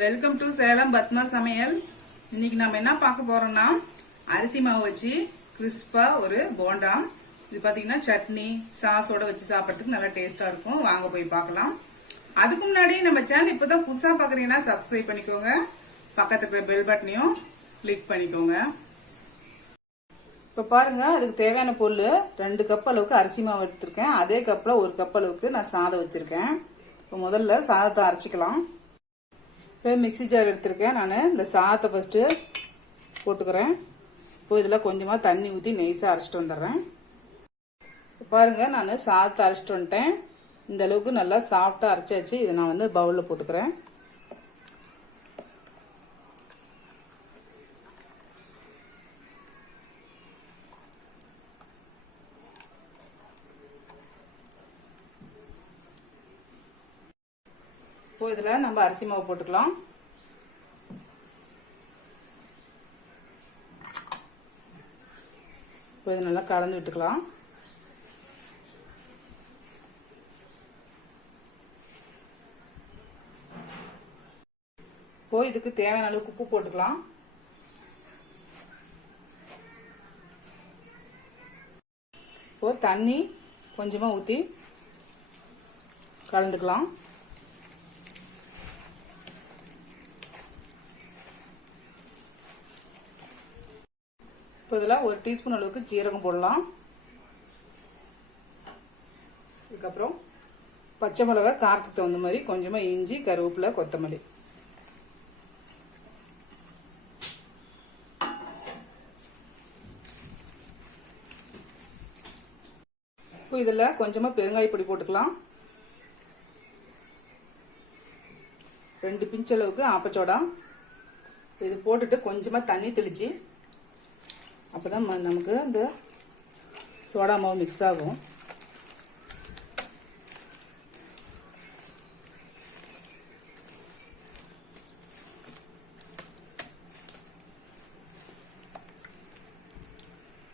Welcome to Salem Padma சமையல். இன்னைக்கு நம்ம என்ன பார்க்க போறோம்னா அரிசி மாவு வச்சு கிறிஸ்பா ஒரு போண்டா. இது பாத்தீங்கன்னா சட்னி சாஸோட வச்சு சாப்பிட்றதுக்கு நல்லா டேஸ்டா இருக்கும். வாங்க போய் பார்க்கலாம். அதுக்கு முன்னாடி நம்ம சேனல் இப்பதான் புதுசா பாக்குறீங்கன்னா சப்ஸ்கிரைப் பண்ணிக்கோங்க. பக்கத்துல பெல் பட்டனையும் கிளிக் பண்ணிக்கோங்க. இப்ப பாருங்க, அதுக்கு தேவையான பொருள் 2 கப் அளவுக்கு அரிசி மாவு எடுத்திருக்கேன். அதே கப்ல 1 கப் அளவுக்கு நான் சாதம் வச்சிருக்கேன். இப்போ முதல்ல சாதத்தை அரைச்சிக்கலாம். இப்போ மிக்சி ஜார் எடுத்திருக்கேன். நான் இந்த சாதத்தை ஃபர்ஸ்ட் போட்டுக்கிறேன். இப்போ இதில் கொஞ்சமாக தண்ணி ஊற்றி நெய்ஸாக அரைச்சிட்டு வந்துடுறேன். பாருங்க, நான் சாதத்தை அரைச்சிட்டு வந்துட்டேன். இந்த அளவுக்கு நல்லா சாஃப்டாக அரைச்சாச்சு. இதை நான் வந்து பவுலில் போட்டுக்கிறேன். இப்போ இதில் நம்ம அரிசி மாவு போட்டுக்கலாம். இப்போ இது நல்லா கலந்து விட்டுக்கலாம். இப்போ இதுக்கு தேவையான அளவுக்கு உப்பு போட்டுக்கலாம். இப்போ தண்ணி கொஞ்சமா ஊற்றி கலந்துக்கலாம். இப்போ இதில் 1 டீஸ்பூன் அளவுக்கு ஜீரகம் போடலாம். இதுக்கப்புறம் பச்சை மிளகா காரத்துக்கு தகுந்த மாதிரி கொஞ்சமாக இஞ்சி, கருவேப்பிலை, கொத்தமல்லி. இப்போ இதில் கொஞ்சமாக பெருங்காய பொடி போட்டுக்கலாம். 2 பிஞ்ச் அளவுக்கு ஆப்பச்சோடா. இது போட்டுட்டு கொஞ்சமாக தண்ணி தெளிச்சு அப்பதான் நமக்கு இந்த சோடா மாவு மிக்ஸ் ஆகும்.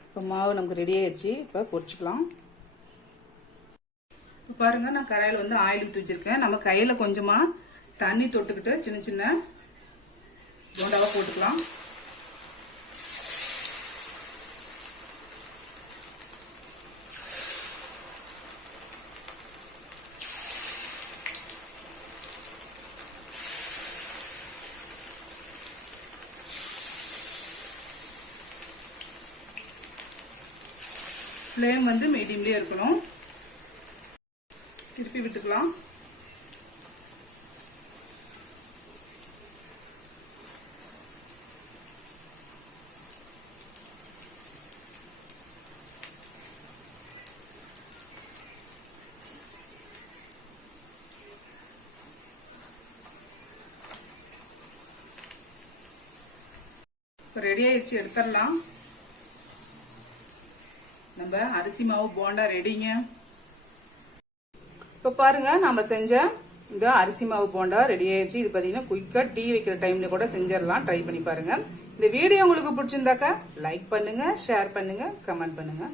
இப்போ மாவு நமக்கு ரெடி ஆயிடுச்சு. இப்போ பொரிச்சுக்கலாம். பாருங்க, நான் கடாயில் வந்து ஆயில் ஊற்றி வச்சிருக்கேன். நம்ம கையில கொஞ்சமா தண்ணி தொட்டுக்கிட்டு சின்ன சின்ன போண்டாவா போட்டுக்கலாம். ஃப்ளேம் வந்து மீடியம்லயே இருக்கணும். திருப்பி விட்டுக்கலாம். ரெடி ஆயிடுச்சு, எடுத்துடலாம். நம்ம அரிசி மாவு போண்டா ரெடிங்க. இப்ப பாருங்க, நம்ம செஞ்ச இந்த அரிசி மாவு போண்டா ரெடி ஆயிடுச்சு. இது பாத்தீங்கன்னா குயிக்கா டீ வைக்கிற டைம்ல கூட செஞ்சிடலாம். ட்ரை பண்ணி பாருங்க. இந்த வீடியோ உங்களுக்கு பிடிச்சிருந்தாக்கா லைக் பண்ணுங்க, ஷேர் பண்ணுங்க, கமெண்ட் பண்ணுங்க.